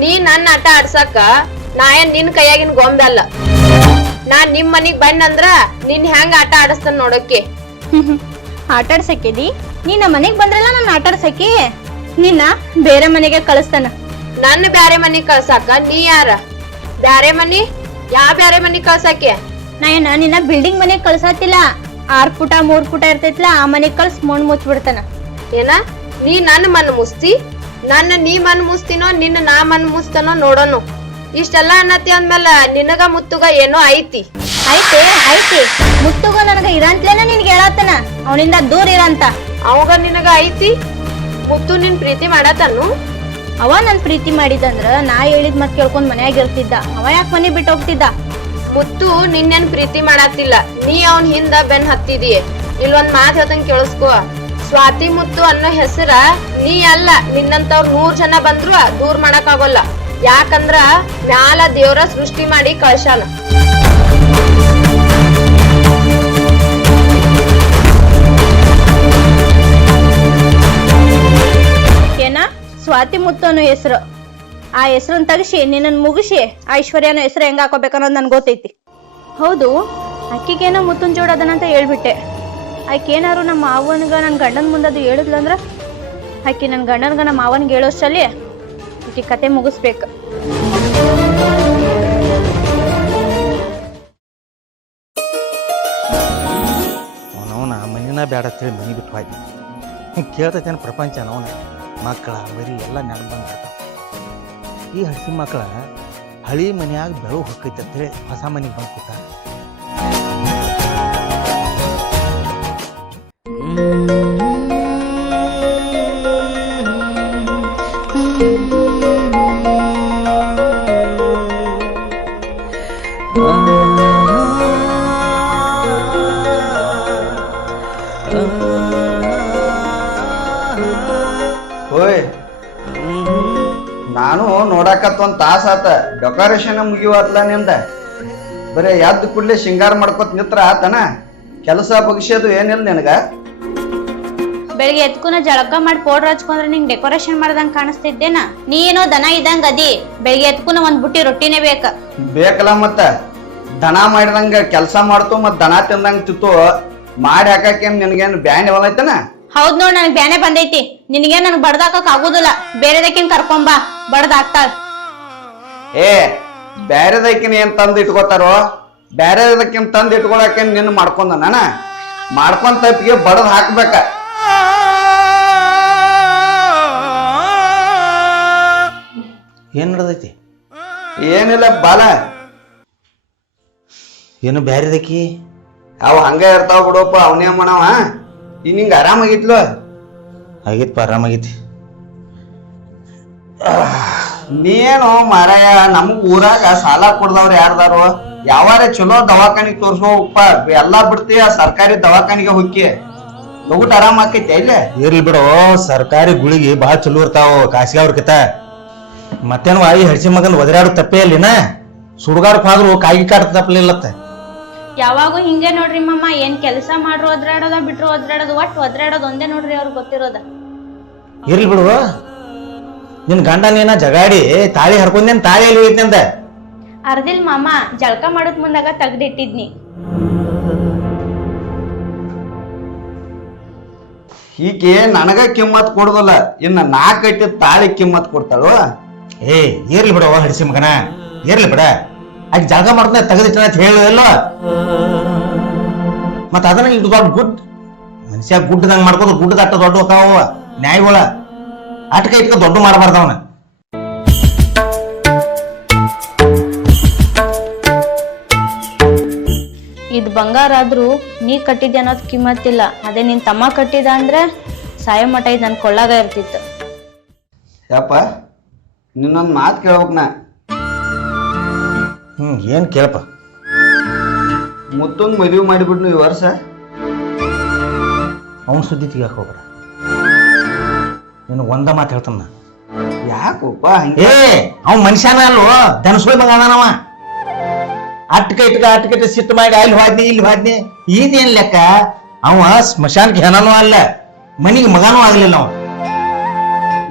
ನೀ ನನ್ನ ಆಟ ಆಡ್ಸಕ್ಕ ನಾ ಏನ್ ನಿನ್ ಕೈಯಾಗಿನ ಗೊಂಬೆ ಅಲ್ಲ. ನಾ ನಿಮ್ ಮನಿಗ್ ಬಂದಂದ್ರ ನಿನ್ ಹೆಂಗ ಆಟ ಆಡಸ್ತಾನ ನೋಡಕ್ಕೆ. ಆಟ ಆಡ್ಸಕ್ಕೇದಿ? ನೀ ನಮ್ಮ ಮನೆಗ್ ಬಂದ್ರಲ್ಲ ನಾನು ಆಟ ಆಡ್ಸಕ್ಕಿ. ನಿನ್ನ ಬೇರೆ ಮನೆಗೆ ಕಳಿಸ್ತಾನ. ನನ್ನ ಬ್ಯಾರೆ ಮನಿಗ್ ಕಳ್ಸಾಕ ನೀ ಯಾರ? ಬ್ಯಾರೆ ಮನಿ? ಬ್ಯಾರೆ ಮನಿಗ್ ಕಳ್ಸಾಕೆ? ನಾ ಏನ ನಿನ್ನ ಬಿಲ್ಡಿಂಗ್ ಮನೆಗ್ ಕಳ್ಸಾತಿಲ್ಲ. 6 ಫುಟ 3 ಫುಟ ಇರ್ತೈತ್ಲ, ಆ ಮನೆಗ್ ಕಳ್ಸಿ ಮಣ್ಣು ಮುಚ್ಚಿ ಬಿಡ್ತಾನ. ಏನ ನೀ ನನ್ನ ಮನ್ ಮುಸ್ತಿ? ನನ್ನ ನೀ ಮನ್ ಮುಸ್ತಿನೋ ನಿನ್ನ ನಾ ಮನ್ ಮುಸ್ತನೋ ನೋಡೋನು. ಇಷ್ಟೆಲ್ಲ ಅನ್ನತಿ ಅಂದ್ಮೇಲೆ ನಿನಗ ಮುತ್ತುಗ ಏನೋ ಐತಿ. ಐತಿ ಮುತ್ತುಗ ನನಗ ಇರಂತ್ಲೇನ ನಿನ್ಗೆ ಹೇಳತ್ತನ, ಅವನಿಂದ ದೂರ ಇರಂತ. ಅವಾಗ ನಿನಗ ಐತಿ? ಮುತ್ತು ನಿನ್ ಪ್ರೀತಿ ಮಾಡತನು? ಅವ ನನ್ ಪ್ರೀತಿ ಮಾಡಿದಂದ್ರ ನಾ ಹೇಳಿದ್ ಮತ್ ಕೇಳ್ಕೊಂಡ್ ಮನ್ಯಾಗ ಇರ್ತಿದ್ದ. ಅವ ಯಾಕೆ ಮನೆ ಬಿಟ್ಟು ಹೋಗ್ತಿದ್ದ? ಮುತ್ತು ನಿನ್ನೇನ್ ಪ್ರೀತಿ ಮಾಡತ್ತಿಲ್ಲ, ನೀ ಅವನ್ ಹಿಂದ ಬೆನ್ ಹತ್ತಿದೀಯ. ಇಲ್ಲೊಂದ್ ಮಾತ್ ಹೇಳ್ದಂಗ್ ಕೇಳಿಸ್ಕೋ, ಸ್ವಾತಿ ಮುತ್ತು ಅನ್ನೋ ಹೆಸರ ನೀ ಅಲ್ಲ, ನಿನ್ನಂತವ್ರ 100 ಜನ ಬಂದ್ರು ದೂರ್ ಮಾಡಕ್ ಆಗೋಲ್ಲ. ಯಾಕಂದ್ರ ಮ್ಯಾಲ ದೇವ್ರ ಸೃಷ್ಟಿ ಮಾಡಿ ಕಳ್ಸಾನ. ಏನ ಸ್ವಾತಿ ಮುತ್ತು ಅನ್ನೋ ಹೆಸರು? ಆ ಹೆಸರನ್ನ ತಗಸಿ ನಿನ್ನನ್ ಮುಗಿಸಿ ಐಶ್ವರ್ಯ ಅನ್ನೋ ಹೆಸರು ಹೆಂಗ ಹಾಕೋಬೇಕನ್ನೋದು ನನ್ಗೆ ಗೊತ್ತೈತಿ. ಹೌದು, ಅಕ್ಕಿಗೇನೋ ಮುತ್ತನ್ ಜೋಡ ಅದನಂತ ಹೇಳ್ಬಿಟ್ಟೆ. ಆಕೇನಾರು ನಮ್ಮ ಮಾವನ್ಗ ನನ್ನ ಗಂಡನ ಮುಂದದು ಹೇಳಿದ್ಲಂದ್ರ ಆಕಿ ನನ್ನ ಗಂಡನ್ಗ ನಮ್ಮ ಮಾವನ್ಗೆ ಹೇಳೋಷ್ಟಲ್ಲಿ ಆಕಿ ಕತೆ ಮುಗಿಸ್ಬೇಕು. ಅವನವನ ಮನಿನ ಬೇಡ ಅಂತೇಳಿ ಮನಿ ಬಿಟ್ಟು ಹೋಗಿ ಹಿಂಗೆ ಕೇಳ್ತೈತೇನು ಪ್ರಪಂಚ. ಅವನ ಮಕ್ಕಳ ಬರೀ ಎಲ್ಲ ನೆನಪು ಬಂದ್ಬಿಡ್ತಾವ. ಈ ಹಸಿ ಮಕ್ಕಳ ಹಳಿ ಮನ್ಯಾಗ ಬೆಳವು ಹೊಕ್ಕೈತೆ ಅಂತೇಳಿ ಹೊಸ ಮನೆಗೆ ಬಂದು ಕೂತ. ಓಯ್, ನಾನು ನೋಡಾಕತ್ ಒಂದ್ ತಾಸ ಆತ. ಡೆಕೋರೇಷನ್ ಮುಗಿವತ್ಲ ನಿಂದ. ಬರೀ ಎದ್ದು ಕೂಡ್ಲೆ ಶೃಂಗಾರ ಮಾಡ್ಕೊತ ನಿತ್ರ ಆತನ. ಕೆಲಸ ಬಗ್ಸೋದು ಏನಿಲ್ಲ ನಿನಗ? ಬೆಳಿಗ್ಗೆ ಎತ್ಕುನ ಜಳಕ ಮಾಡಿ ಪೌಡರ್ ಹಚ್ಕೊಂಡ್ರೆ ನಿಂಗೆ ಡೆಕೋರೇಷನ್ ಮಾಡ್ದಂಗ್ ಕಾಣಿಸ್ತಿದ್ದೇನ? ನೀ ಏನೋ ದನ ಇದ್ದಂಗ ಅದಿ. ಬೆಳಿಗ್ಗೆ ಎತ್ಕುನ ಒಂದ್ ಬುಟ್ಟಿ ರೊಟ್ಟಿನೇ ಬೇಕಲ್ಲ. ಮತ್ತ ದನ ಮಾಡಿದಂಗ ಕೆಲಸ ಮಾಡ್ತು, ಮತ್ ದನ ತಿಂದಂಗ ತಿತ್ತು ಮಾಡಿ ಹಾಕೇನ್ ನಿನಗೇನು ಬ್ಯಾನ್ ಬಂದೈತನ? ಹೌದ್ ನೋಡ್, ನನಗ್ ಬ್ಯಾನೆ ಬಂದೈತಿ. ನಿನಗೆ ನನ್ಗೆ ಬಡ್ದಾಕಕ್ ಆಗುದಿಲ್ಲ. ಬೇರೆದಕ್ಕಿನ್ ಕರ್ಕೊಂಬ, ಬಡ್ದಾಕ್ತಾಳ. ಏ, ಬ್ಯಾರೆದಕ್ಕಿನ ಏನ್ ತಂದ್ ಇಟ್ಕೋತಾರೋ? ಬ್ಯಾರೆದಕ್ಕಿನ್ ತಂದ್ ಇಟ್ಕೊಳಕೇನ್ ನಿನ್ನ ಮಾಡ್ಕೊಂಡ ನಾನ? ಮಾಡ್ಕೊಂಡ್ ತಪ್ಪಿಗೆ ಬಡದ್ ಹಾಕ್ಬೇಕ. ಏನು ನಡೆದೈತಿ? ಏನಿಲ್ಲ ಬಾಲ, ಏನು ಬ್ಯಾರೆದಕ್ಕಿ? ಅವ್ ಹಂಗ ಇರ್ತಾವ ಬಿಡಪ್ಪ. ಅವನೇ ಮಾಡವ. ಈಗ ನಿಂಗ ಆರಾಮಾಗಿತ್ಲು? ಆಗೈತಿ, ಆರಾಮಾಗೈತಿ. ನೀನು ಮಾರಾಯ, ನಮಗ್ ಊರಾಗ ಸಾಲ ಕೊಡ್ದವ್ರ ಯಾರ್ದಾರು? ಯಾವಾರ ಚಲೋ ದವಾಖಾನಿಗೆ ತೋರ್ಸೋಪ್ಪ. ಎಲ್ಲಾ ಬಿಡ್ತಿ ಆ ಸರ್ಕಾರಿ ದವಾಖಾನಿಗೆ ಹೋಗಿ ಲಗುಟ್ ಆರಾಮ ಆಕೈತಿ. ಇಲ್ಲೇ ಇರ್ಲಿ ಬಿಡು, ಸರ್ಕಾರಿ ಗುಳಿಗೆ ಭಾಳ ಚಲೋ ಇರ್ತಾವ ಖಾಸಗಿ ಅವ್ರಕಿತ. ಮತ್ತೇನು ವಾಯಿ ಹಡ್ಸಿ ಮಗನ್ ಒದರಾಡು ತಪ್ಪೇ ಇಲ್ಲಿನ? ಸುಡುಗಾಡಕ್ ಹೋದ್ರು ಕಾಯಿ ಕಾಡ್ತ ತಪ್ಪಲಿಲ್ಲತ್ತ. ಯಾವಾಗೂ ಹಿಂಗೆ ನೋಡ್ರಿ ಮಮ್ಮ. ಏನ್ ಕೆಲಸ ಮಾಡ್ರು ಒದ್ರಾಡೋದ, ಬಿಟ್ರು ಒದ್ರಾಡೋದು, ಒಟ್ಟು ಒದ್ರಾಡೋದು ಒಂದೇ ನೋಡ್ರಿ ಅವ್ರಿಗೆ ಗೊತ್ತಿರೋದ. ಇರ್ಲಿ ಬಿಡು, ನಿನ್ ಗಂಡ ನೀನ ಜಗಾಡಿ ತಾಳಿ ಹರ್ಕೊಂಡೇನ್? ತಾಳಿ ಎಲ್ಲಿ ಹೋಯ್ತಿ ಅಂದ? ಅರ್ದಿಲ್ ಮಾಮ, ಜಳಕ ಮಾಡೋದ್ ಮುಂದಾಗ ತೆಗ್ದಿಟ್ಟಿದ್ನಿ. ಹೀಗೆ ನನಗ ಕಿಮ್ಮತ್ ಕೊಡುದಲ್ಲ, ಇನ್ನ ನಾ ಕಟ್ಟಿದ ತಾಳಿ ಕಿಮ್ಮತ್ ಕೊಡ್ತಾಳು. ಏ ಇರ್ಲಿ ಬಿಡು ಹಡ್ಸಿ ಮಗನ, ಇರ್ಲಿ ಬಿಡ. ಆಕೆ ಜಾಗ ಮಾಡ್ದ ತೆಗೆದಿಟ್ಟ ಅಂತ ಹೇಳಿಲ್ಲ. ಮತ್ತ ಅದನ್ನ ಇದು ದೊಡ್ಡ ಗುಡ್ ಮನುಷ್ಯ ಗುಡ್ಡದಂಗ ಮಾಡ್ಕೋದು. ಗುಡ್ಡದ ಅಟ್ಟ ದೊಡ್ಡ ಹೋಕಾವ ನ್ಯಾಯಗಳ. ಅಟ್ಕ ಇಟ್ಕ ದೊಡ್ಡ ಮಾಡಬಾರ್ದವನ. ಇದು ಬಂಗಾರ ಆದ್ರೂ ನೀ ಕಟ್ಟಿದ್ದೆ ಅನ್ನೋದ್ ಕಿಮ್ಮತ್ತಿಲ್ಲ. ಅದೇ ನಿನ್ ತಮ್ಮ ಕಟ್ಟಿದ ಅಂದ್ರೆ ಸಾಯ ಮಠ ಇದು ನನ್ ಕೊಳ್ಳಾಗ ಇರ್ತಿತ್ತು. ಯಪ್ಪ, ನಿನ್ನೊಂದ್ ಮಾತು ಕೇಳ್ಬೇಕ್ ನಾ. ಏನ್ ಕೇಳಪ್ಪ? ಮುತ್ತೊಂದು ಮದುವೆ ಮಾಡಿಬಿಟ್ನು ಈ ವರ್ಷ. ಅವನ್ ಸುದ್ದಿ ತೆಗಿಯಾಕ ಹೋಗ್ಬೇಡ. ನೀನು ಒಂದ ಮಾತು ಹೇಳ್ತಾನ. ಯಾಕಪ್ಪ ಏ, ಅವ್ ಮನುಷ್ಯನ ಅಲ್ವ, ಧನಸುಳಿ ಮಗ ಅದಾನವ. ಅಟ್ಕ ಇಟ್ಕ ಸಿಟ್ಟು ಮಾಡಿ ಅಲ್ಲಿ ಹೋದ್ನಿ ಇಲ್ಲಿ ಹೋದ್ನಿ. ಇದೇನ್ ಲೆಕ್ಕ? ಅವ ಸ್ಮಶಾನಕ್ಕೆ ಹೆಣನೂ ಅಲ್ಲ, ಮನಿಗೆ ಮಗನೂ ಆಗ್ಲಿಲ್ಲ ಅವ.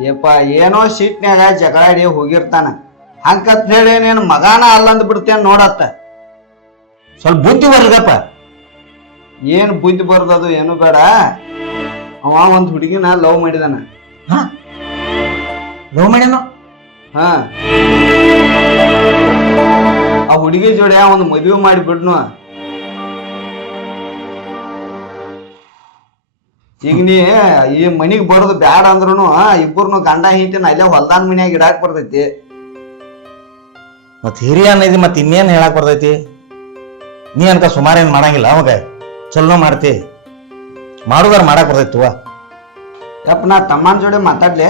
ಯಪ್ಪ ಏನೋ ಸೀಟ್ನ್ಯಾಗ ಜಗಳಾಡಿ ಹೋಗಿರ್ತಾನ ಹಂಗತ್ ಹೇಳಿ ನೀನ್ ಮಗಾನ ಅಲ್ಲಂದ್ ಬಿಡ್ತೇನ್ ನೋಡತ್ತ. ಸ್ವಲ್ಪ ಬುದ್ಧಿ ಬರ್ಲಿದಪ್ಪ. ಏನ್ ಬುದ್ಧಿ ಬರ್ದದು ಏನು ಬೇಡ. ಅವ ಒಂದ್ ಹುಡುಗಿನ ಲವ್ ಮಾಡಿದಾನ. ಲವ್ ಮಾಡ್ಯಾನೋ? ಹಾ, ಆ ಹುಡುಗಿ ಜೋಡಿ ಒಂದ್ ಮದ್ವೆ ಮಾಡಿ ಬಿಡ್ನು. ಈಗ ನೀ ಈ ಮನಿಗ್ ಬರೋದು ಬ್ಯಾಡ ಅಂದ್ರುನು ಇಬ್ಬರನು ಗಂಡ ಹಿಂತಿನ ಅಲ್ಲೇ ಹೊಲ್ದಾನ್ ಮನ್ಯಾಗ ಇಡಾಕ್ ಬರ್ತೈತಿ. ಮತ್ ಹಿರಿಯ ಅನ್ನೈತಿ ಮತ್ ಇನ್ನೇನ್ ಹೇಳಕ್ ಬರ್ತೈತಿ? ನೀ ಅನ್ಕ ಸುಮಾರು ಏನ್ ಮಾಡಂಗಿಲ್ಲ ಅವಾಗ ಚಲೋ ಮಾಡ್ತಿ. ಮಾಡುದಾರ ಮಾಡಕ್ ಬರ್ತೈತಿ. ಯಪ್ಪ ನಾ ತಮ್ಮನ ಜೋಡಿ ಮಾತಾಡ್ಲೆ.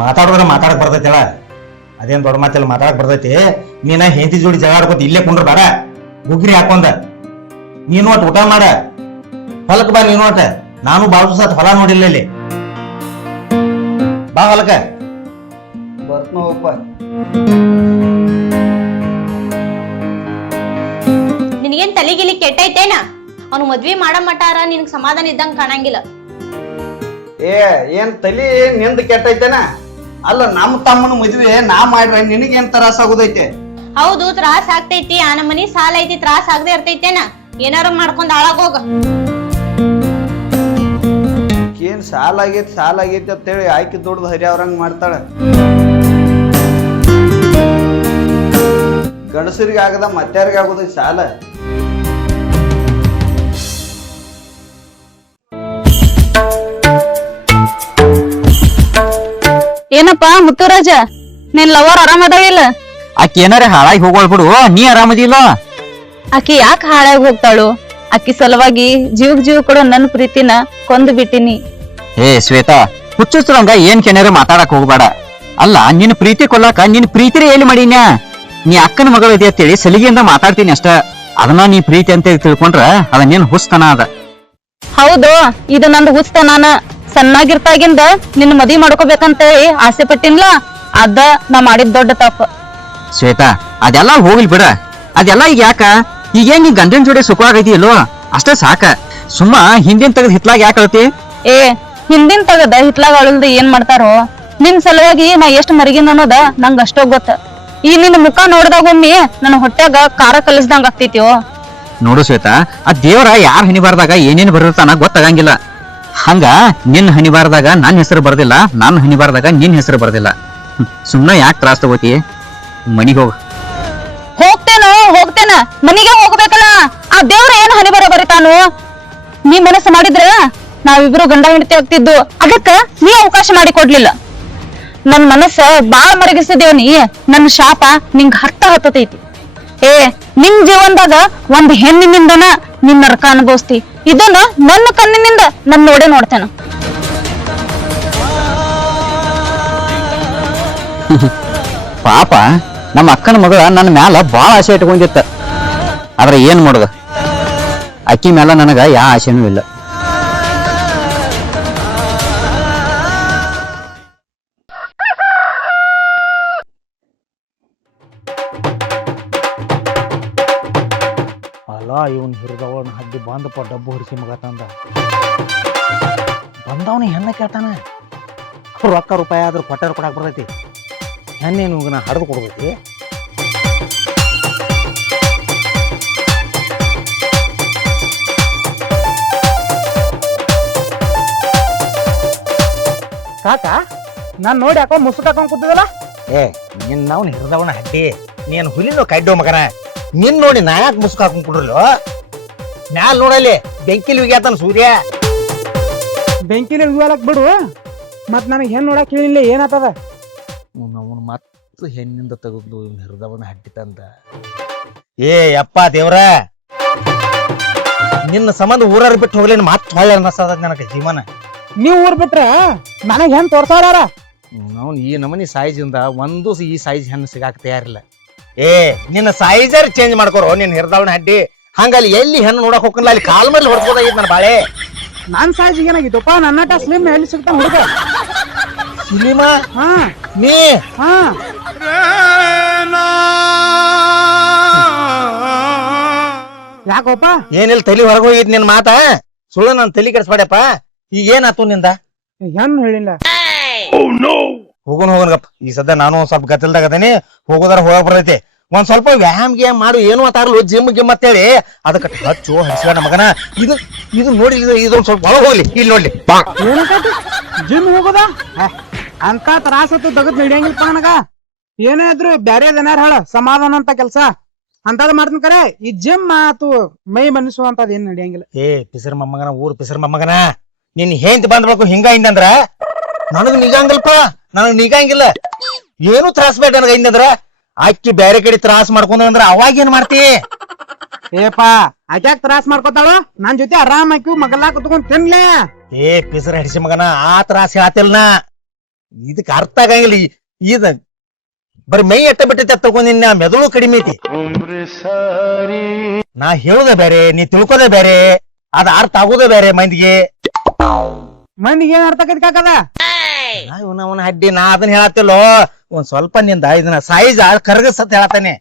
ಮಾತಾಡಿದ್ರೆ ಮಾತಾಡಕ್ ಬರ್ತೈತಿ ಹೇಳ. ಅದೇನ್ ದೊಡ್ಡ ಮಾತಿಲ್ಲ, ಮಾತಾಡಕ್ ಬರ್ತೈತಿ. ನೀನ ಹೆಂಡತಿ ಜೋಡಿ ಜಗಳ ಆಡ್ಕೊತ ಇಲ್ಲೇ ಕುಂಡ್ರ ಬೇಡ, ಗುಗ್ರಿ ಹಾಕೊಂಡ ನೀನು ಒಟ್ಟು ಊಟ ಮಾಡ. ಹೊಲಕ್ ಬಾ ನೀನು ಒಟ್ಟ. ನಾನು ಬಾಜು ಸತ್ ಹೊಲ ನೋಡಿಲ್ಲ ಇಲ್ಲಿ. ಬಾ ಹೊಲಕ. ಬರ್ತ್ನೋಪ್ಪ. ನಿನಗೇನ್ ತಲೆಗಿಲಿ ಕೆಟ್ಟೈತೇನ? ಅವ್ನು ಮದ್ವಿ ಮಾಡೋ ಮಟಾರ ನಿನಗ್ ಸಮಾಧಾನ ಇದ್ದಂಗ ಕಾಣಂಗಿಲ್ಲ. ಏನ್ ತಲಿ ನಿಂದ ಕೆಟ್ಟೈತೇನ? ಅಲ್ಲ ನಮ್ಮ ತಮ್ಮನ ಮದ್ವೆ ನಾ ಮಾಡ್ರೆ ನಿನಗೇನ್ ತ್ರಾಸ ಆಗುದೈತೆ? ಹೌದು, ತ್ರಾಸ ಆಗ್ತೈತಿ. ಆ ನಮ್ಮನಿ ಸಾಲ ಐತಿ, ತ್ರಾಸ ಆಗದೆ ಇರ್ತೈತೇನ? ಏನಾರು ಮಾಡ್ಕೊಂಡ್ ಹಾಳಾಗೋಗ. ಏನ್ ಸಾಲ ಆಗೈತಿ ಅಂತೇಳಿ ಆಯ್ಕೆ ದುಡ್ದು ಹರಿ ಅವ್ರಂಗ್ ಮಾಡ್ತಾಳ. ಗಂಡಸರಿಗೆ ಆಗದ ಮತ್ತಾರಿಗೆ ಆಗುದೈತಿ ಸಾಲ. ಏನಪ್ಪಾ ಮುತ್ತುರಾಜ, ನಿನ್ ಲವರ್ ಆರಾಮದಾವಿಲ್ಲ? ಆಕಿ ಏನಾರ ಹಾಳಾಗಿ ಹೋಗೋಳ್ ಬಿಡು, ನೀ ಆರಾಮದಿಲ್ಲ? ಆಕಿ ಯಾಕೆ ಹಾಳಾಗಿ ಹೋಗ್ತಾಳು? ಆಕಿ ಸಲುವಾಗಿ ಜೀವ ಕೊಡೋ ನನ್ ಪ್ರೀತಿನ ಕೊಂದು ಬಿಟ್ಟಿನಿ. ಏ ಶ್ವೇತಾ, ಹುಚ್ಚುಚ್ರಂಗ ಏನ್ ಕೆನಾರ ಮಾತಾಡಕ್ ಹೋಗ್ಬೇಡ. ಅಲ್ಲ, ನಿನ್ ಪ್ರೀತಿ ಕೊಲ್ಲಾಕ ನಿನ್ ಪ್ರೀತಿರೇ ಎಲ್ಲಿ ಮಾಡೀನ್ಯಾ? ನೀ ಅಕ್ಕನ ಮಗಳು ಇದೆ ಅಂತೇಳಿ ಸಲಿಗೆಯಿಂದ ಮಾತಾಡ್ತೀನಿ ಅಷ್ಟ. ಅದನ್ನ ನೀ ಪ್ರೀತಿ ಅಂತ ತಿಳ್ಕೊಂಡ್ರ ಅದ ನೀನ್ ಹುಸ್ತನ ಅದ. ಹೌದು, ಇದು ನಂದು ಹುಚ್ಚತನಾನ. ಸಣ್ಣಾಗಿರ್ತಾಗಿಂದ ನಿನ್ನ ಮದ್ವಿ ಮಾಡ್ಕೋಬೇಕಂತ ಆಸೆ ಪಟ್ಟಿನ್ಲ, ಅದ ನಾ ಮಾಡಿದ ದೊಡ್ಡ ತಪ್ಪ. ಶ್ವೇತಾ, ಅದೆಲ್ಲ ಹೋಗ್ಲಿ ಬಿಡ. ಅದೆಲ್ಲ ಈಗ ಯಾಕ? ಈಗೇನ್ ನೀ ಗಂಡನ ಜೋಡಿ ಸುಖವಾಗಿದೆಯಲ್ಲೋ ಅಷ್ಟ ಸಾಕ. ಸುಮ್ಮ ಹಿಂದಿನ ತೆಗೆದ್ ಹಿತ್ಲಾಗ ಯಾಕೆ ಅಳ್ತಿ? ಹಿಂದಿನ ತಗದ ಹಿತ್ಲಾಗ ಅಳಲ್ದ ಏನ್ ಮಾಡ್ತಾರೋ? ನಿನ್ ಸಲುವಾಗಿ ನಾ ಎಷ್ಟ್ ಮರಿಗಿನ ಅನ್ನೋದ ನಂಗ ಅಷ್ಟೋ ಗೊತ್ತ. ಈ ನಿನ್ನ ಮುಖ ನೋಡ್ದಾಗೊಮ್ಮಿ ನನ್ನ ಹೊಟ್ಯಾಗ ಖಾರ ಕಲಿಸ್ದಂಗ ಆಗ್ತೈತಿಯೋ. ನೋಡು ಶ್ವೇತಾ, ಆ ದೇವ್ರ ಯಾರ ಹನಿಬಾರ್ದಾಗ ಏನೇನ್ ಬರಿರ್ತಾನ ಗೊತ್ತಾಗಂಗಿಲ್ಲ. ಹಂಗ ನಿನ್ ಹನಿಬಾರ್ದಾಗ ನನ್ನ ಹೆಸರು ಬರ್ದಿಲ್ಲ, ನನ್ನ ಹನಿಬಾರ್ದಾಗ ನಿನ್ ಹೆಸರು ಬರ್ದಿಲ್ಲ. ಸುಮ್ನ ಯಾಕೆ ತ್ರಾಸ ತಗೋತಿ? ಮನಿಗ್ ಹೋಗ. ಹೋಗ್ತೇನ ಮನಿಗೆ ಹೋಗ್ಬೇಕಲ್ಲ. ಆ ದೇವ್ರ ಏನ್ ಹನಿಬರ ಬರಿತಾನು? ನೀ ಮನಸ್ಸು ಮಾಡಿದ್ರ ನಾವಿಬ್ರು ಗಂಡ ಹೆಂಡತಿ ಆಗ್ತಿದ್ದು. ಅದಕ್ಕ ನೀ ಅವಕಾಶ ಮಾಡಿ ಕೊಡ್ಲಿಲ್ಲ. ನನ್ ಮನಸ್ಸ ಬಾಳ ಮರಗಿಸಿದೇವ್ ನೀ. ನನ್ನ ಶಾಪ ನಿಂಗ್ ಹತ್ತತೈತಿ. ನಿನ್ ಜೀವನದಾಗ ಒಂದ್ ಹೆಣ್ಣಿನಿಂದನ ನಿನ್ ನರಕ ಅನುಭವಿಸ್ತಿ. ಇದನ್ನ ನನ್ನ ಕಣ್ಣಿನಿಂದ ನನ್ ನೋಡೇ ನೋಡ್ತೇನ. ಪಾಪ ನಮ್ಮ ಅಕ್ಕನ ಮಗಳ ನನ್ನ ಮ್ಯಾಲ ಬಾಳ ಆಸೆ ಇಟ್ಕೊಂಡಿತ್ತ. ಆದ್ರೆ ಏನ್ ಮಾಡುದ, ಅಕ್ಕಿ ಮ್ಯಾಲ ನನಗ ಯಾ ಆಸೆನೂ ಇಲ್ಲ. ಅಲ್ಲ ಇವನ್ ಹಿರಿದವನ್ ಹದ್ದಿ ಬಂದಪ್ಪ ಡಬ್ಬು ಹೊರಿಸಿ ಮಗ ತಂದ ಬಂದವನ ಹೆಣ್ಣ ಕೇಳ್ತಾನ. ರೊಕ್ಕ ರೂಪಾಯಿ ಆದ್ರೂ ಕೊಟ್ಟಾರ ಕೊಡಾಕ್ ಬರ್ತೈತಿ. ಹೆಣ್ಣೇನು ನಾ ಹಡ್ದು ಕೊಡ್ಬೇಕಿ? ಕಾಕ, ನಾನ್ ನೋಡಿ ಯಾಕೋ ಮುಸುಕ್ ಹಾಕೊಂಡ್ ಕೂತಿದಲ್ಲ. ನಿನ್ನವನ್ ಹಿರಿದವನ ಹಡ್ಡಿ, ನೀನ್ ಹುಲಿನೋ ಕಡ್ಡೋ ಮಗನ. ನಿನ್ ನೋಡಿ ನಾ ಯಾಕೆ ಮುಸುಕ್ ಹಾಕೊಂಡ್ ಕೊಡ್ರಲ್ಲ? ಮ್ಯಾಲ್ ನೋಡಲಿ ಬೆಂಕಿಲಿ ಉಗ್ಯಾತನ ಸೂರ್ಯ. ಬೆಂಕಿಲಿ ಉಗಿಯಲಕ್ ಬಿಡು, ಮತ್ ನನಗ್ ಹೆಣ್ ನೋಡಕ್ ಹೇಳಿಲ್ಲ, ಏನಾತದ? ಅವನು ಮತ್ತೆ ಹೆಣ್ಣಿಂದ ತೆಗೆದು ಹಿರಿದವನ ಹಡ್ಡಿ ತಂದ. ಅಪ್ಪ ದೇವ್ರ, ನಿನ್ನ ಸಂಬಂಧ ಊರಾರ ಬಿಟ್ಟು ಹೋಗ್ಲೇನು ಮತ್ತೆ ಹೊಳ್ಳಿ ಅನ್ನಿಸ್ತದ ನನಗೆ ಜೀವನ. ನೀವ್ ಊರ್ ಬಿಟ್ರ ನನಗ್ ಹೆಣ್ ತೋರ್ಸಾರ. ನಾವು ಈ ನಮನಿ ಸೈಜಿಂದ ಒಂದು ಈ ಸೈಜ್ ಹೆಣ್ಣು ಸಿಗಾಕ ತಯಾರಿಲ್ಲ. ನಿನ್ನ ಸೈಜರ್ ಚೇಂಜ್ ಮಾಡ್ಕೊರೋ ನಿನ್ನ ಹಿರಿದವನ ಹಡ್ಡಿ. ಹಂಗಲ್ಲಿ ಎಲ್ಲಿ ಹೆಣ್ಣು ನೋಡಕ್ ಹೋಗಲ್ಲ, ಅಲ್ಲಿ ಕಾಲ್ ಮೇಲೆ ಹೊಡ್ಬೋದಾಗಿತ್ತು ನನ್ನ ಬಾಳೆ. ನಾನ್ ಸಾಯ್ಜ್ ಏನಾಗಿತ್ತಪ್ಪ? ನನ್ನಟ ಸ್ಲಿಮ್ ಎಲ್ಲಿ ಸಿಗ್ತಾನ ಹುಡುಗ? ಸಿನಿಮಾ ನೀ ಯಾಕಪ್ಪ? ಏನಿಲ್ಲ, ತಲಿ ಹೊರಗೆ ಹೋಗಿದ್ ನಿನ್ ಮಾತ ಸುಳ್ಳು. ನಾನು ತಲಿ ಕೆಡಿಸ್ಬೇಡಪ್ಪ. ಈಗ ಏನಾತು ನಿಂದ? ಹೆಣ್ಣು ಹೇಳಿಲ್ಲ. ಹೋಗೋಣಗಪ್ಪ ಈ ಸದ್ಯ ನಾನು ಒಂದ್ ಸ್ವಲ್ಪ ಗದ್ದಲ್ದಾಗ ಅದೇನಿ ಹೋಗೋದಾರ ಹೋಗಕ್ ಬರ್ತೈತಿ ಒಂದ್ ಸ್ವಲ್ಪ ವ್ಯಾಯಾಮ್ ಗ್ಯಾಮ್ ಮಾಡು ಏನು ಮಾತಾಡ್ಲು ಜಿಮ್ ಗಿಮ್ ಅಂತೇಳಿ ಅದಕ್ಕೆ ಹಚ್ಚು ಹಡಿಸ್ಬೇಡ ಮಗನ ಇದು ನೋಡಿ ಇದೊಂದ್ ಸ್ವಲ್ಪ ಒಳಗ್ ಹೋಗ್ಲಿ ಇಲ್ಲಿ ನೋಡ್ಲಿ ಏನಕ್ಕೈತಿ ಜಿಮ್ ಹೋಗೋದ ಅಂತ ತ್ರಾಸತ್ತು ತಗದ್ ನಡೆಯಂಗಿಲ್ಪ ನನಗ. ಏನೇ ಇದ್ರು ಬ್ಯಾರೆ ಏನಾರ ಹೇಳ ಸಮಾಧಾನ ಅಂತ ಕೆಲ್ಸ ಅಂತದ್ ಮಾಡ್ತೀನಿ ಕರೆ. ಈ ಜಿಮ್ ಆತು ಮೈ ಮನಸ್ಸುವಂತದ್ ಏನ್ ನಡೆಯಂಗಿಲ್ಲ. ಪಿಸರ್ ಮೊಮ್ಮಗನ ಊರ್ ಪಿಸರ್ ಮೊಮ್ಮಗನ ನಿನ್ ಹೆಂತ ಬಂದ್ಬೇಕು ಹಿಂಗ ಹಿಂದಂದ್ರ ನನಗ್ ನಿಗಂಗಿಲ್ಪ ನನಗ್ ನಿಗಂಗಿಲ್ಲ ಏನು ತ್ರಾಸ್ ಬೇಡ ನನಗ ಹಿಂದಂದ್ರ ಅಕ್ಕಿ ಬ್ಯಾರೆ ಕಡೆ ತ್ರಾಸ್ ಮಾಡ್ಕೊಂಡ್ರ ಅವಾಗ ಏನ್ ಮಾಡ್ತಿ? ಏಪಾ ಆಕ್ಯಾಕ್ ತ್ರಾಸ್ ಮಾಡ್ಕೊತಾಳು ನನ್ ಜೊತೆ ಆರಾಮ್ ಹಾಕಿ ಮಗಲ್ಲಾ ಕುತ್ಕೊಂಡ್ ತಿನ್ಲೇ. ಪಿಸರ್ ಹಡಿಸಿ ಮಗನ ಆ ತ್ರಾಸ್ ಹೇಳ್ತಿಲ್ ನಾ ಇದಕ್ ಅರ್ಥ ಆಗಂಗಿಲ್ಲ. ಇದ ಬರೀ ಮೈ ಎಟ್ಟ ಬಿಟ್ಟೈತೆ ತಗೊಂಡಿನ ಮೆದುಳು ಕಡಿಮೆ ಐತಿ. ನಾ ಹೇಳುದ ಬೇರೆ ನೀ ತಿಳ್ಕೋದ ಬೇರೆ ಅದ ಅರ್ಥ ಆಗೋದ ಬೇರೆ ಮಂದಿಗೆ ಏನ್ ಅರ್ಥ ಆಕೈತಿ ಕಾಕದ? ಅವನ ಹಡ್ಡಿ ನಾ ಅದನ್ನ ಹೇಳತ್ತಿಲ್ಲೋ ಒಂದ್ ಸ್ವಲ್ಪ ನಿಂದ ಇದನ್ನ ಸೈಜ್ ಕರಗಸತ್ ಹೇಳತಾನೆ.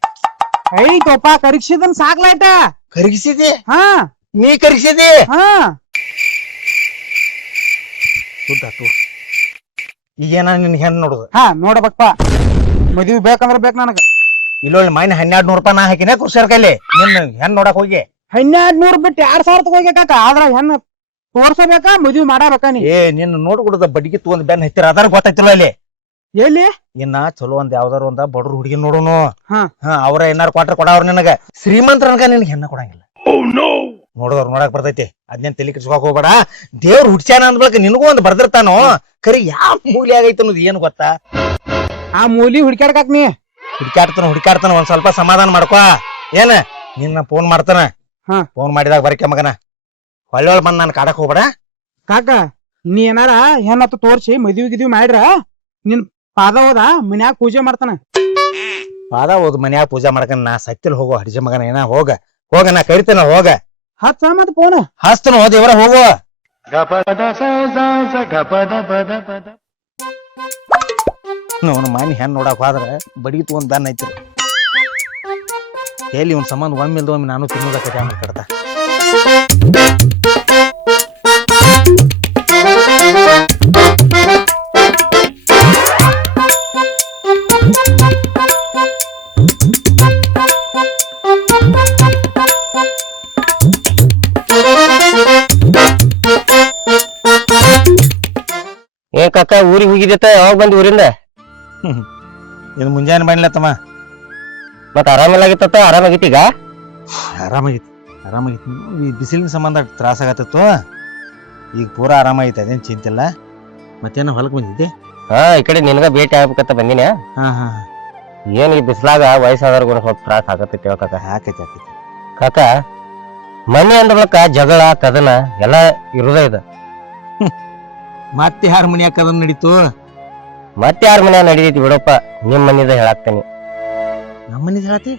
ಐತೋಪ ಕರಿಕ್ಷಿದನ್ ಸಾಕ್ಲಾಯ್ತ. ಕರಗಿಸಿದಿ? ಹಾ ನೀ ಕರಗಿಸಿದಿ? ಹಾ ಈಗೇನ ನಿನ್ ಹೆಣ್ ನೋಡುದು? ಹಾ ನೋಡ್ಬೇಕಪ್ಪ ಮದ್ವಿ ಬೇಕಂದ್ರ ಬೇಕ್ ನನಗ. ಇಲ್ಲೊಳ್ಳಿ ಮೈನ್ 1200 ರೂಪಾಯಿ ನಾ ಹಾಕಿನ ಕುರ್ಸರ್ ಕೈಲಿ ನಿನ್ ಹೆಣ್ ನೋಡಕ್ ಹೋಗಿ 1200 ಬಿಟ್ಟು 2000 ತಗೋಗೆ ಕಾಕ. ಆದ್ರ ಹೆಣ್ಣು ತೋರ್ಸಬೇಕಾ ಮದ್ವಿ ಮಾಡಬೇಕಾ ನೀ? ನಿನ್ ನೋಡ್ಕೊಡುದ ಬಡ್ಗಿ ತಗೊಂಡ್ ಬೆನ್ ಹತ್ತಿರ ಅದಾರ ಗೊತ್ತಾಯ್ತಿಲ್ಲ ಇಲ್ಲಿ ಎಲ್ಲಿ ಇನ್ನ ಚಲೋ ಒಂದ್ ಯಾವ್ದಾರ ಒಂದ ಬಡ್ರು ಹುಡುಗಿ ನೋಡುನು. ಹಾ ಅವ್ರ ಏನಾರ ಕ್ವಾರ್ಟರ್ ಕೊಡವ್ರ ನಿನಗ ಶ್ರೀಮಂತರನ್ಗ ನಿನ್ಗೆ ಹೆಣ್ಣ ಕೊಡಂಗಿಲ್ಲ. ನೋಡೋರ್ ನೋಡಕ್ ಬರ್ತೈತಿ ಅದ್ನೇನ್ ತಲೆ ಕೆಡ್ಸ್ಕೊಕ್ ಹೋಗ್ಬೇಡ. ದೇವ್ರ ಹುಡ್ಸ್ಯಾನ ಅಂದ್ಬಳಕ ನಿನಗೂ ಒಂದ್ ಬರ್ದಿರ್ತಾನೋ ಕರಿ ಯಾವ ಮೂಲಿ ಆಗೈತ ಅನ್ನೋದು ಏನ್ ಗೊತ್ತಾ? ಆ ಮೂಲಿ ಹುಡ್ಕ್ಯಾಡ್ಕಾಕ್ ನೀ ಹುಡುಕಾಡ್ತಾನ ಒಂದ್ ಸ್ವಲ್ಪ ಸಮಾಧಾನ ಮಾಡ್ಕೋ. ಏನ ನಿನ್ನ ಫೋನ್ ಮಾಡ್ತಾನ ಹಾ ಫೋನ್ ಮಾಡಿದಾಗ ಬರಕೆ ಮಗನ ಹೊಳ್ಳೊಳ್ ಬಂದ್ ನಾನ್ ಕಾಡಕ್ ಹೋಗ್ಬೇಡ. ಕಾಕ ನೀ ಏನಾರ ಹೆಣ್ಣತ್ತು ತೋರ್ಸಿ ಮದ್ವಿ ಗಿದ್ವಿ ಮಾಡ್ರ ನಿನ್ ಪಾದ ಹೋದ ಮನ್ಯಾಗ ಪೂಜೆ ಮಾಡ್ತಾನ. ಪಾದ ಹೋದ್ ಮನ್ಯಾಗ ಪೂಜಾ ಮಾಡ್ಕನ ನಾ ಸತ್ತಿಲ್ ಹೋಗೋ ಹಡಿಜ ಮಗನ ಏನ ಹೋಗ ನಾ ಕರಿತೇನ ಹೋಗ ಹತ್ ಮತ್ ಫೋನ್ ಹಸ್ತನ ಹೋದ ಇವರ ಹೋಗು. ನೋನು ಮಾನಿ ಹೆಣ್ ನೋಡಕ್ ಹೋದ್ರ ಬಡಗಿ ತಗೊಂಡ್ ಬ್ಯಾನ್ ಐತ್ರಿ ಎಲ್ಲಿ ಒಂದ್ ಸಂಬಂಧ ಒಮ್ಮಿಲ್ದ ಒಮ್ಮೆ ನಾನು ತಿನ್ನೋದಕ್ಕೆ ಆಮೇಲೆ ಕಡ್ತ. ಏ ಕಾಕ ಊರಿಗೆ ಹೋಗಿದ್ದ ಯಾವಾಗ ಬಂದ್ ಊರಿಂದ? ಇದು ಮುಂಜಾನೆ ಬಂದ್ಲತ್ತಮ್ಮ. ಮತ್ ಆರಾಮಿಲ್ಲಾಗಿತ್ತ? ಆರಾಮಾಗಿತ್ತೀಗ? ಆರಾಮಾಗಿತ್ತು ಈ ಬಿಸಿಲಿನ ಸಂಬಂಧ ತ್ರಾಸ ಆಗತ್ತಿತ್ತು. ಈಗ ಪೂರಾ ಆರಾಮಾಗಿತ್ತು ಅದೇನ್ ಚಿಂತಿಲ್ಲ. ಮತ್ತೇನ ಹೊಲಕ್ ಬಂದಿದ್ದೆ? ಹಾ ಈ ಕಡೆ ನಿನ್ಗ ಭೇಟಿ ಆಗ್ಬೇಕಂತ ಬಂದಿನ. ಹಾ ಹಾ ಏನ್ ಈ ಬಿಸ್ಲಾಗ ವಯಸ್ಸಾದವ್ರಿಗೂ ಸ್ವಲ್ಪ ತ್ರಾಸ ಆಗತ್ತೈತಿ ಕಾಕ. ಆಕೈತಿ ಕಾಕ ಮನೆ ಅಂದ್ರಕ ಜಗಳ ಕದನ ಎಲ್ಲಾ ಇರುದ ಇದ. ಮತ್ತೆ ಯಾರ ಮನ್ಯಾಗ ಅದನ್ನ ನಡೀತು? ಮತ್ತೆ ಯಾರ ಮನ್ಯಾಗ ನಡೀತೈತಿ ಬಿಡಪ್ಪ, ನಿಮ್ ಮನಿದ ಹೇಳಾಕ್ತೇನಿ. ನಮ್ಮ ಮನೆ ಹೇಳತಿ?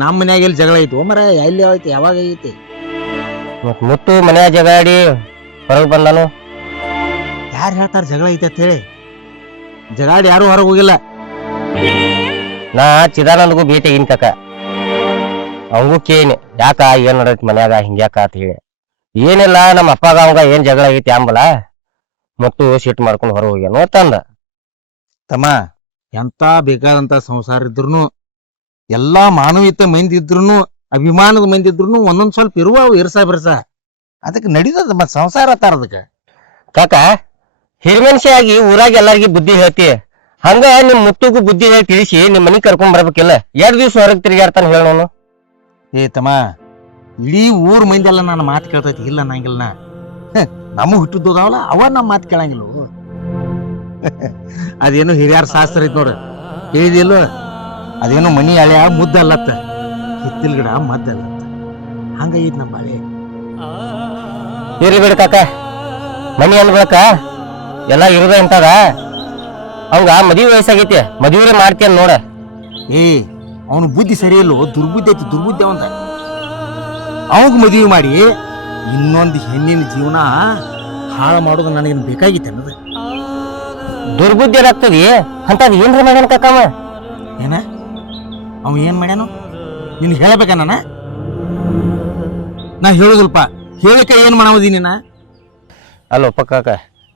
ನಮ್ಮ ಮನ್ಯಾಗ ಎಲ್ಲಿ ಜಗಳ ಐತಿ ಮರ? ಎಲ್ಲಿ ಐತಿ? ಯಾವಾಗ ಐತಿ? ಮತ್ ಮುತ್ತು ಮನ್ಯಾಗ ಜಗಾಡಿ ಹೊರಗ್ ಬಂದಾನು. ಯಾರು ಹೇಳ್ತಾರ ಜಗಳ ಐತಿ ಅಂತ ಹೇಳಿ? ಜಗಾಡಿ ಯಾರು ಹೊರಗೆ ಹೋಗಿಲ್ಲ. ನಾ ಚಿದಾನಂದಗೂ ಭೇಟಿ ಆಗಿನ ಕಾಕ. ಅವಂಗೂ ಕೇಳಿನಿ ಯಾಕ ಏನ್ ನಡೈತಿ ಮನ್ಯಾಗ ಹಿಂಗ್ಯಾಕ ಅಂತ ಹೇಳಿ. ಏನಿಲ್ಲ ನಮ್ಮ ಅಪ್ಪಗ ಅವಂಗ ಏನ್ ಜಗಳ ಆಗೈತಿ ಅಂಬಲ ಮತ್ತು ಸಿಟ್ಟು ಮಾಡ್ಕೊಂಡು ಹೊರ ಹೋಗ್ಯಾನ ತಂದ. ತಮ್ಮ ಎಂತ ಬೇಕಾದಂತ ಸಂಸಾರ ಇದ್ರು ಎಲ್ಲಾ ಮಾನವೀಯತೆ ಮಂದಿ ಇದ್ರು ಅಭಿಮಾನದ ಮಂದಿ ಇದ್ರು ಒಂದೊಂದ್ ಸ್ವಲ್ಪ ಇರುವ ಇರ್ಸ ಬಿರ್ಸ ಅದಕ್ಕೆ ನಡೀತದ ಮತ್ ಸಂಸಾರ ಅತ್ತಾರ ಅದಕ್ಕೆ. ಕಾಕ ಹಿರಿಮೆನ್ಸಿ ಆಗಿ ಊರಾಗ ಎಲ್ಲಾರ್ಗಿ ಬುದ್ಧಿ ಹೇಳ್ತಿ, ಹಂಗ ನಿಮ್ ಮುತ್ತುಗೂ ಬುದ್ಧಿ ಹೇಳಿ ತಿಳಿಸಿ ನಿಮ್ ಮನಿಗ್ ಕರ್ಕೊಂಡ್ ಬರ್ಬೇಕಿಲ್ಲ. 2 ದಿವ್ಸ ಹೊರಗ್ ತಿರುಗಾಡ್ತಾನ ಹೇಳೋನು. ತಮ್ಮ ಇಡೀ ಊರ್ ಮಂದಿ ಎಲ್ಲ ನನ್ನ ಮಾತು ಕೇಳ್ತೈತಿ ಇಲ್ಲ ಅನ್ನಂಗಿಲ್ಲ. ನಮಗ್ ಹುಟ್ಟಿದ್ದೋದಾವಲ್ಲ ಅವ ನಮ್ಮ ಮಾತು ಕೇಳಂಗಿಲ್ಲ. ಅದೇನು ಹಿರಿಯರ ಶಾಸ್ತ್ರ ಐತಿ ನೋಡ್ರಿ, ಹೇಳಿದಿಲ್ಲ? ಅದೇನು ಮನಿ ಹಳೆಯ ಮುದ್ದ ಅಲ್ಲತ್ತ, ಹಿತ್ತಿಲ್ ಗಿಡ ಮದ್ದಲ್ಲತ್ತ. ಹಂಗೈತ್ ನಮ್ಮ ಬಾಳೆ. ಇರ್ಲಿ ಬಿಡ ಕಾಕ, ಮನಿ ಅನ್ಬೇಕ ಎಲ್ಲಾ ಇರುದ ಇಂತದ. ಅವಂಗ ಮದ್ವಿ ವಯಸ್ಸಾಗೈತಿ, ಮದ್ವಿರೇ ಮಾಡ್ತೇನ್ ನೋಡ. ಅವನು ಬುದ್ಧಿ ಸರಿ ಇಲ್ಲೋ, ದುರ್ಬುದ್ಧಿ ಐತಿ, ದುರ್ಬುದ್ಧಿ ಅವಂದ. ಅವಾಗ ಮದುವೆ ಮಾಡಿ ಇನ್ನೊಂದು ಹೆಣ್ಣಿನ ಜೀವನ ಹಾಳು ಮಾಡೋದು ನನಗೇನು ಬೇಕಾಗಿತ್ತು ಅನ್ನೋದು. ದುರ್ಬುದ್ಧಿ ಆಗ್ತದಿ ಅಂತದ್ ಏನ್ರ ಮಾಡ್ಯಾನ ಕಾಕಮ್ಮ? ಏನ ಅವ ಏನ್ ಮಾಡ್ಯಾನು ನಿನ್ ಹೇಳಬೇಕ? ನಾ ಹೇಳುದಲ್ಪ, ಹೇಳಿಕ ಏನ್ ಮಾಡಾವದಿ ನೀನ? ಅಲ್ಲೊಪ್ಪ ಕಾಕ,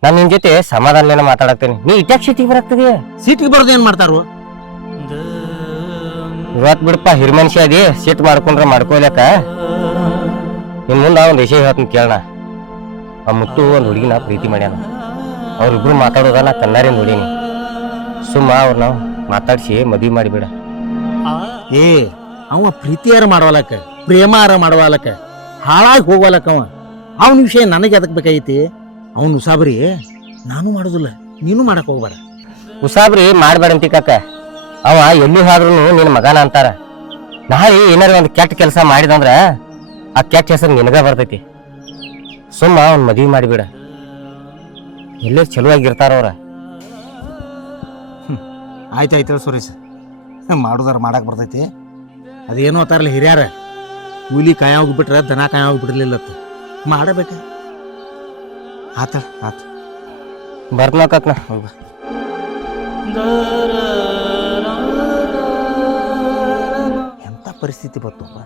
ನಾನು ನಿನ್ ಜೊತೆ ಸಮಾಧಾನ ಮಾತಾಡಕ್ತೇನೆ. ನೀ ಇಟ್ಯಾಕ್ ಸಿಟಿಗೆ ಬರಾಕ್ತದೆ? ಸೀಟಿಗೆ ಬರೋದು ಏನ್ ಮಾಡ್ತಾರು? ಇವತ್ ಬಿಡಪ್ಪ, ಹಿರಿಮನುಷ್ಯ ಅದಿ, ಸಿಟ್ ಮಾಡ್ಕೊಂಡ್ರೆ ಮಾಡ್ಕೊಲಕ್ಕ. ನಿನ್ ಮುಂದೆ ಒಂದು ವಿಷಯ ಹೇಳ್ತೀನಿ ಕೇಳೋಣ. ಆ ಮುತ್ತು ಒಂದು ಹುಡುಗಿನ ಪ್ರೀತಿ ಮಾಡ್ಯಾನ. ಅವ್ರಿಬ್ರು ಮಾತಾಡೋದ ನಾ ಕಣ್ಣಾರಿ ನೋಡೀನಿ. ಸುಮ್ಮ ಅವ್ರನ್ನ ಮಾತಾಡ್ಸಿ ಮದ್ವಿ ಮಾಡಿಬಿಡ. ಏ ಅವ ಪ್ರೀತಿಯಾರ ಮಾಡವಲಕ್ಕ, ಪ್ರೇಮಾರ ಮಾಡವಲಕ್ಕ, ಹಾಳಾಗಿ ಹೋಗವಲಕ್ಕ. ಅವನ ವಿಷಯ ನನಗೆ ಎದಕ್ ಬೇಕಾಗೈತಿ? ಅವನು ಉಸಾಬರಿ ನಾನು ಮಾಡೋದಿಲ್ಲ, ನೀನು ಮಾಡಕ್ ಹೋಗ್ಬೇಡ. ಉಸಾಬ್ರಿ ಮಾಡ್ಬೇಡಂತಿ ಕಾಕ. ಅವ ಎಲ್ಲಿ ಹೋದ್ರೂ ನಿನ್ನ ಮಗನ ಅಂತಾರ. ನಾಳೆ ಏನಾರ ಒಂದು ಕೆಟ್ಟ ಕೆಲಸ ಮಾಡಿದಂದ್ರ ಆ ಕೆಟ್ಟ ಹೆಸರು ನಿನಗ ಬರ್ತೈತಿ. ಸುಮ್ಮ ಅವ್ನ ಮದ್ವಿ ಮಾಡಿಬಿಡ. ಎಲ್ಲೇ ಚಲೋ ಆಗಿರ್ತಾರ ಅವ್ರ. ಆಯ್ತಾಯ್ತು ಸುರೇಶ್, ಮಾಡುದಾರ ಮಾಡಕ್ ಬರ್ತೈತಿ. ಅದೇನೋ ಅತ್ತಾರಲ್ಲ ಹಿರಿಯಾರ, ಕೂಲಿ ಕಾಯ ಹೋಗ್ಬಿಟ್ರೆ ದನ ಕಾಯ ಹೋಗ್ಬಿಡ್ಲಿಲ್ಲತ್ತ. ಮಾಡಬೇಕ. ಆತ ಆತ ಬರ್ನಕತ್ನ. ಎಂತ ಪರಿಸ್ಥಿತಿ ಬರ್ತಪ್ಪ.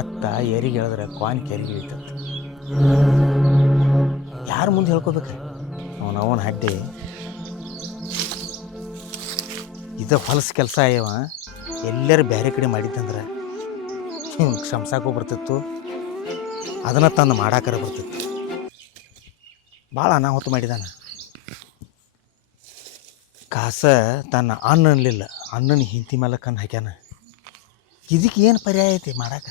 ಎತ್ತ ಏರಿಗೆ ಹೇಳಿದ್ರೆ ಕ್ವಾನ್ ಕೆರಿಗೆ ಇಳಿತತ್ತ. ಯಾರ ಮುಂದೆ ಹೇಳ್ಕೋಬೇಕ? ಅವನ ಹಡ್ಡಿ ಇದು ಹೊಲಸ ಕೆಲಸ ಅಯ್ಯವ. ಎಲ್ಲರೂ ಬೇರೆ ಕಡೆ ಮಾಡಿದ್ದಂದ್ರೆ ಹಿಂಗೆ ಕ್ಷಮ್ಸಾಕೋ ಬರ್ತಿತ್ತು, ಅದನ್ನು ತಂದು ಮಾಡಾಕರ ಬರ್ತಿತ್ತು. ಭಾಳ ಅನಾಹುತ ಮಾಡಿದಾನ. ಕಾಸ ತನ್ನ ಅಣ್ಣ ಅನ್ಲಿಲ್ಲ, ಅಣ್ಣನ ಹಿಂತಿ ಮೇಲೆ ಕಣ್ಣು ಹಾಕ್ಯಾನ. ಇದಕ್ಕೆ ಏನು ಪರ್ಯಾಯ ಐತಿ ಮಾಡಾಕ?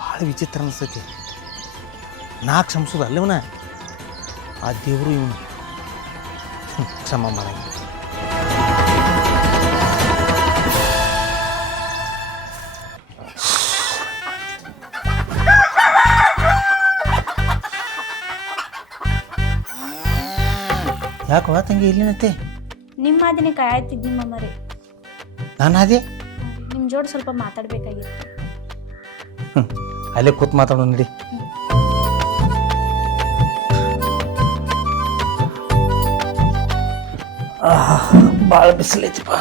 ಭಾಳ ವಿಚಿತ್ರ ಅನಿಸ್ತೈತಿ. ನಾ ಕ್ಷಮಿಸೋದು ಅಲ್ಲವನ, ಆ ದೇವರು ಇವನು ಕ್ಷಮ ಮಾಡಂಗ. ಯಾಕೋ ತಂಗಿ ಇಲ್ಲಿನತ್ತೆ? ನಿಮ್ಮ ಮಾತಿನ ಕಾಯ್ತಿದ್ ನಿಮ್ಮ ಮರಿ. ನಾನು ಅದೇ ನಿಮ್ಮ ಜೋಡಿ ಸ್ವಲ್ಪ ಮಾತಾಡ್ಬೇಕಾಗಿತ್ತು. ಅಲ್ಲೇ ಕೂತ್ ಮಾತಾಡೋ ನಡಿ. ಭಾಳ ಬಿಸಿಲೈತಿಪ್ಪ.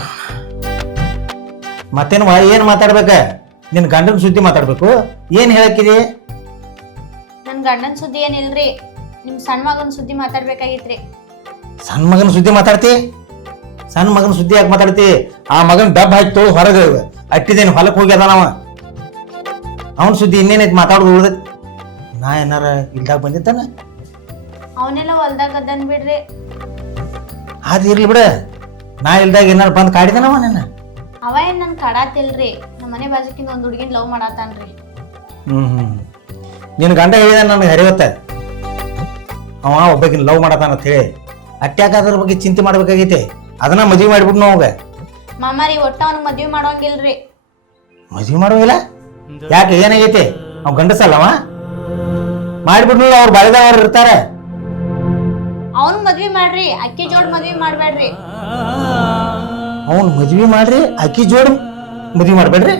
ಮತ್ತೇನು ಏನು ಮಾತಾಡ್ಬೇಕ? ನಿನ್ನ ಗಂಡನ ಸುದ್ದಿ ಮಾತಾಡ್ಬೇಕು. ಏನು ಹೇಳಕ್ಕಿದೆ? ನನ್ನ ಗಂಡನ ಸುದ್ದಿ ಏನಿಲ್ರಿ, ನಿಮ್ಮ ಸಣ್ಣ ಮಗನ ಸುದ್ದಿ ಮಾತಾಡ್ಬೇಕಾಗಿತ್ರಿ. ಸಣ್ಣ ಮಗನ ಸುದ್ದಿ ಮಾತಾಡ್ತಿ? ಸಣ್ಣ ಮಗನ ಸುದ್ದಿ ಯಾಕೆ ಮಾತಾಡ್ತಿ? ಆ ಮಗನ ಡಬ್ಬ ಹಾಕ್ತು ಹೊರಗೆ ಅಟ್ಟಿದೇನು ಹೊಲಕ್ಕೆ ಹೋಗ್ಯದ ನಾವ. ಅವನ ಸುದ್ದಿ ಇನ್ನೇನೈತಿ ಮಾತಾಡೋದು ಉಳ್ದೈತಿ? ನಾ ಏನಾರ ಇಲ್ದಾಗ ಬಂದಿದ್ದಾನ? ಅವನೆಲ್ಲ ಹೊಲ್ದಾಗ ಅದಾನ್ ಬಿಡ್ರಿ. ಅದು ಇರ್ಲಿ ಬಿಡ. ನಾ ಇಲ್ದಾಗ ಏನಾರು ಬಂದು ಕಾಡಿದನವ ನನ್ನ? ಅವ ಏನ್ ನನ್ ಕಾಡಾತಿಲ್ರಿ, ನಮ್ಮ ಮನೆ ಬಾಜುಕಿಂದ ಒಂದ್ ಹುಡುಗಿನ ಲವ್ ಮಾಡಾತಾನ್ರಿ. ನಿನ್ನ ಗಂಡ ಹೇಳಿದ ನನಗೆ ಹರಿವತ್ತ, ಅವ ಒಬ್ಬಾಕಿನ ಲವ್ ಮಾಡತಾನ ಅಂತ ಹೇಳಿ. ಅಟ್ಯಾಕ ಅದ್ರ ಬಗ್ಗೆ ಚಿಂತೆ ಮಾಡ್ಬೇಕಾಗೈತೆ. ಅದನ್ನ ಮದ್ವಿ ಮಾಡಿಬಿಡ್ನು ಅವಾಗ. ಮಾಮಾರಿ ಒಟ್ಟ ಅವ್ನಿಗೆ ಮದ್ವಿ ಮಾಡೋಂಗಿಲ್ರಿ. ಮದ್ವಿ ಮಾಡೋಂಗಿಲ್ಲ? ಯಾಕೆ ಏನಾಗೈತೆ? ಅವ್ ಗಂಡಸಲ್ಲವ ಮಾಡಿಬಿಡ್ನು. ಅವ್ರು ಬಾಳಿದವ್ರು ಇರ್ತಾರೆ. ಅವ್ನ್ ಮದ್ವಿ ಮಾಡ್ರಿ, ಅಕ್ಕಿ ಜೋಡ್ ಮದ್ವಿ ಮಾಡ್ಬೇಡ್ರಿ. ಅವನ್ ಮದ್ವಿ ಮಾಡ್ರಿ, ಅಕ್ಕಿ ಜೋಡಿ ಮದ್ವಿ ಮಾಡ್ಬೇಡ್ರಿ.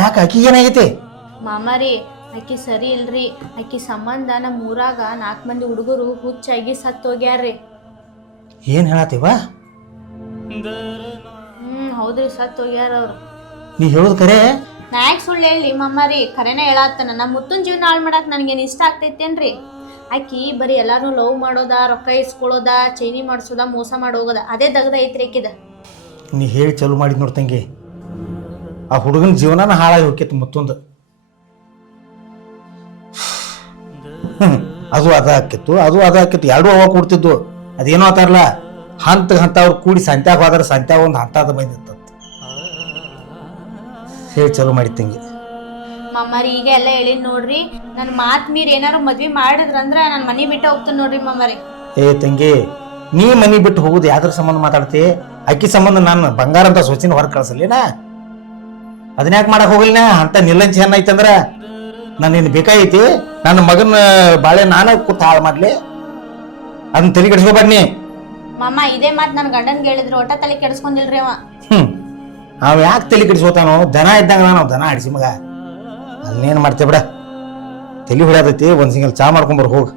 ಯಾಕೆ ಅಕ್ಕಿ ಏನಾಗೈತಿ? ಮಾಮಾರಿ ಅಕ್ಕಿ ಸರಿ ಇಲ್ರಿ. ಅಕ್ಕಿ ಸಂಬಂಧ ನಮ್ಮ ಊರಾಗ 4 ಮಂದಿ ಹುಡುಗರು ಹುಚ್ಚಾಗಿ ಸತ್ತೋಗ್ಯಾರ್ರಿ. ಏನ್ ಹೇಳತ್ತೀವ? ಹೌದ್ರಿ, ಸತ್ತೋಗ್ಯಾರ ಅವ್ರು. ನೀ ಹೇಳುದು ಕರೆ? ನಾ ಯಾಕೆ ಸುಳ್ಳು ಹೇಳಿ ಮಾಮಾರಿ, ಖರೇನ ಹೇಳತ್ತನ. ನಮ್ಮ ಮುತ್ತನ್ ಜೀವನ ಹಾಳು ಮಾಡಕ್ ನನಗೇನು ಇಷ್ಟ ಆಗ್ತೈತೇನ್ರಿ? ಆಕಿ ಬರೀ ಎಲ್ಲಾರು ಲವ್ ಮಾಡೋದ, ರೊಕ್ಕ ಇಸ್ಕೊಳ್ಳೋದ, ಚೈನಿ ಮಾಡ್ಸೋದ, ಮೋಸ ಮಾಡೋಗೋದ, ಅದೇ ದಗದ ಐತ್ರಿ ಆಕಿದ. ನೀ ಹೇಳಿ ಚಲೋ ಮಾಡಿದ್ ನೋಡ್ತಂಗಿ. ಆ ಹುಡುಗನ ಜೀವನನ ಹಾಳಾಗಿ ಹೋಗ್ಯತ್ ಮತ್ತೊಂದು. ಅದು ಅದಾಕಿತ್ತು, ಅದು ಅದಾಕಿತ್ತು, ಎರಡೂ ಅವ ಕೊಡ್ತಿದ್ವು. ಅದೇನೋ ಆತಾರಲ್ಲ, ಹಂತ ಹಂತ ಅವ್ರು ಕೂಡಿ ಸಂತ್ಯಾಗ ಹೋದ್ರೆ ಸಂತ್ಯಾಗ ಒಂದು ಹಂತದ ಬಂದಿತ್ತ. ಹೇಳಿ ಚಲೋ ಮಾಡಿತ್ತಂಗಿ. ಮಾಮಾರಿ ಈಗ ಎಲ್ಲ ಹೇಳಿದ್ ನೋಡ್ರಿ. ನನ್ ಮಾತ್ ಮೀರ್ ಏನಾರು ಮದ್ವಿ ಮಾಡಿದ್ರಂದ್ರ ನಾನು ಮನಿ ಬಿಟ್ಟು ಹೋಗ್ತೀನಿ ನೋಡ್ರಿ ಮಾಮಾರಿ. ಏ ತಂಗಿ, ನೀ ಮನಿ ಬಿಟ್ಟು ಹೋಗುದು ಯಾವ್ದ್ರ ಸಂಬಂಧ ಮಾತಾಡ್ತಿ? ಅಕ್ಕಿ ಸಂಬಂಧ ನಾನು ಬಂಗಾರ ಅಂತ ಸೊಚಿನ ಹೊರಗೆ ಕಳ್ಸಲಿನ? ಅದನ್ಯಾಕೆ ಮಾಡಕ್ ಹೋಗಲಿನ? ಅಂತ ನಿಲ್ಲಂಚ ಏನೈತಂದ್ರ ನಾನು ನಿನ್ ಬೇಕಾಗೈತಿ. ನನ್ನ ಮಗನ ಬಾಳೆ ನಾನೇ ಕೂತ್ ಹಾಳು ಮಾಡ್ಲಿ? ಅದನ್ನ ತಲೆ ಕೆಡಿಸ್ಕೋಬಾರ್ನಿ. ಮಾಮ ಇದೇ ಮಾತ್ ನನ್ ಗಂಡನ್ಗೆ ಹೇಳಿದ್ರು, ಒಟ್ಟ ತಲೆ ಕೆಡಿಸ್ಕೊಂಡಿಲ್ರಿ ಅವ. ಅವ್ ಯಾಕೆ ತಲೆ ಕೆಡಿಸ್ಕೋತಾನೋ? ದನ ಇದ್ದಂಗ ನಾನು ದನ ಆಡಿಸಿ ಮಗ. ಅದನ್ನೇನು ಮಾಡ್ತೇ ಬಿಡ, ತಲೆ ಹೊಡ್ಯಾತೈತಿ. ಒಂದ್ ಸಿಂಗಲ್ ಚಾ ಮಾಡ್ಕೊಂಬರ್ ಹೋಗ.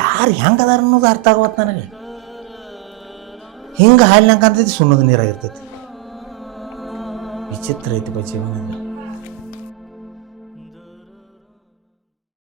ಯಾರ ಯಾರು ಹೆಂಗೆ ಅದಾರ ಅನ್ನೋದು ಅರ್ಥ ಆಗವತ್ತು ನನಗೆ. ಹಿಂಗೆ ಹಾಲಿನಂಗೆ ಕಾಣ್ತೈತಿ, ಸುಣ್ಣದ ನೀರಾಗಿರ್ತೈತಿ. ವಿಚಿತ್ರ ಐತಿ ಜೀವನ.